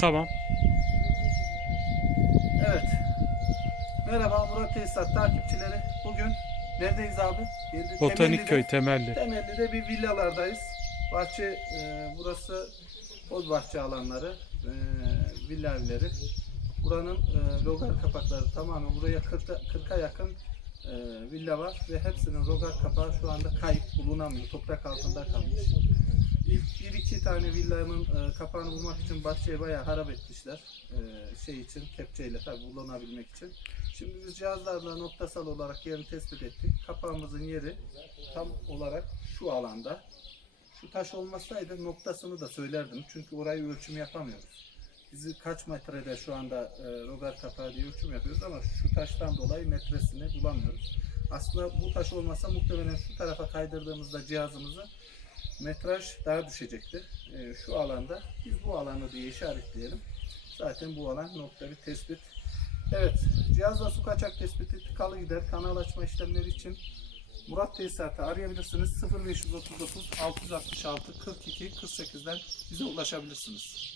Tamam. Evet. Merhaba Murat Tesisat takipçileri. Bugün neredeyiz abi? Geldi- Botanik Temelli'de. köy temelli. Temelli'de bir villalardayız. Bahçe e, burası boz bahçe alanları, e, villa evleri. Buranın e, logar kapakları tamamen buraya 40'a 40'a yakın e, villa var ve hepsinin logar kapağı şu anda kayıp bulunamıyor. Toprak altında kalmış. Tane villanın e, kapağını bulmak için bahçeyi bayağı harap etmişler. E, şey için kepçeyle tabi bulunabilmek için. Şimdi biz cihazlarla noktasal olarak yerini tespit ettik. Kapağımızın yeri tam olarak şu alanda. Şu taş olmasaydı noktasını da söylerdim. Çünkü orayı ölçüm yapamıyoruz. Bizi kaç metrede şu anda e, rogar kapağı diye ölçüm yapıyoruz ama şu taştan dolayı metresini bulamıyoruz. Aslında bu taş olmasa muhtemelen şu tarafa kaydırdığımızda cihazımızı metraj daha düşecekti. E, şu alanda biz bu alanı diye işaretleyelim. Zaten bu alan nokta bir tespit. Evet, cihazla su kaçak tespiti tıkalı gider. Kanal açma işlemleri için Murat Tesisat'ı arayabilirsiniz. 0539 666 42 48'den bize ulaşabilirsiniz.